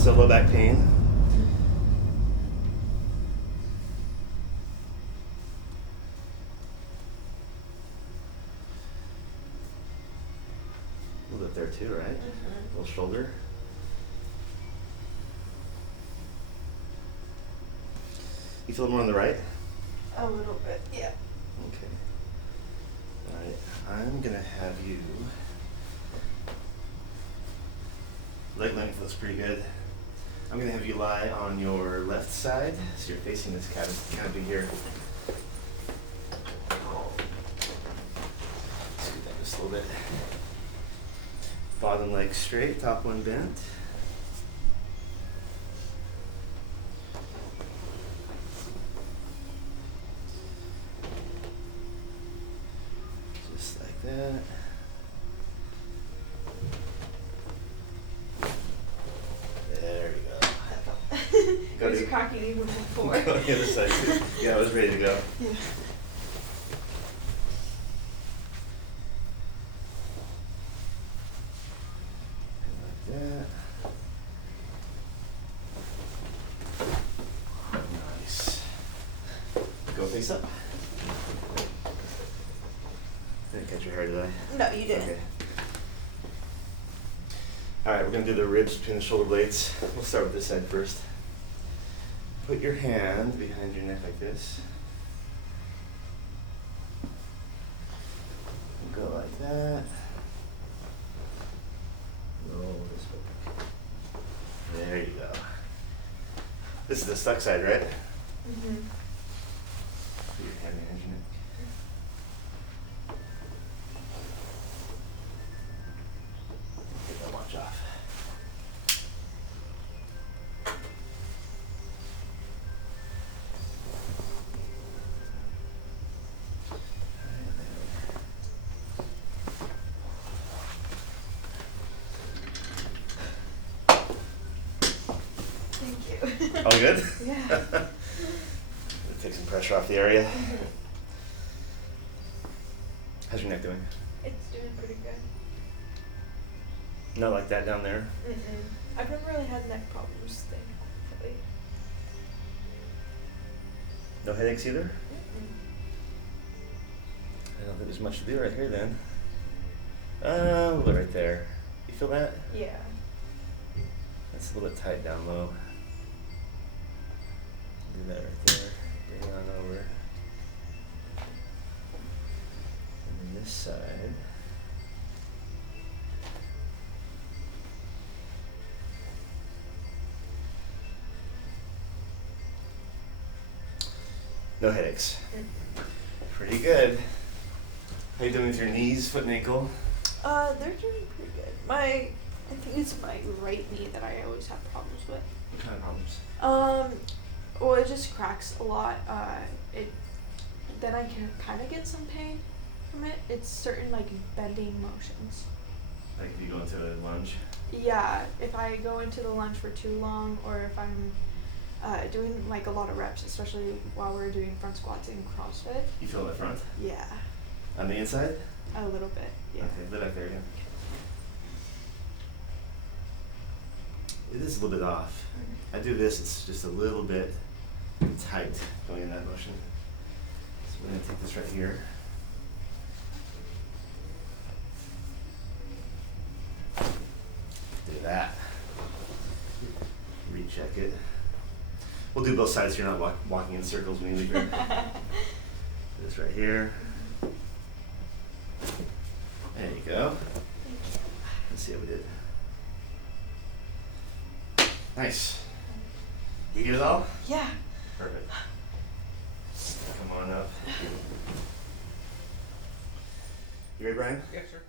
So low back pain. A little bit there too, right? A little shoulder. You feel more on the right? A little bit, yeah. Okay. Alright, I'm gonna have you, leg length looks pretty good. I'm gonna have you lie on your left side, so you're facing this canopy here. Scoot that just a little bit. Bottom leg straight, top one bent. Just like that. There we go. It was cracking even before. Go on the other side too. Yeah, I was ready to go. Yeah. Like that. Nice. Go face up. Didn't catch your hair, did I? No, you didn't. Okay. Alright, we're going to do the ribs between the shoulder blades. We'll start with this side first. Put your hand behind your neck like this. Go like that. Roll this way. There you go. This is the stuck side, right? Mm-hmm. Put your hand behind your neck. Take that watch off. Thank you. All good? Yeah. Take some pressure off the area. Mhm. How's your neck doing? It's doing pretty good. Not like that down there. I've never really had neck problems, thankfully. No headaches either? Mm-mm. I don't think there's much to do right here then. A little bit right there. You feel that? Yeah. That's a little bit tight down low. Do that right there. Bring it on over. And then this side. No headaches. Pretty good. How you doing with your knees, foot and ankle? They're doing pretty good. I think it's my right knee that I always have problems with. What kind of problems? Well, it just cracks a lot. Then I can kind of get some pain from it. It's certain like bending motions. Like if you go into a lunge? Yeah, if I go into the lunge for too long, or if I'm doing like a lot of reps, especially while we're doing front squats in CrossFit. You feel that front? Yeah, On the inside? a little bit. Yeah. Okay, lay back there again. It is a little bit off. I do this, it's just a little bit tight going in that motion. So we're going to take this right here. Do that. Recheck it. We'll do both sides so you're not walking in circles when you leave here. This right here. There you go. Let's see how we did. Nice. You get it all? Yeah. Perfect. Come on up. You ready, Brian? Yes, sir.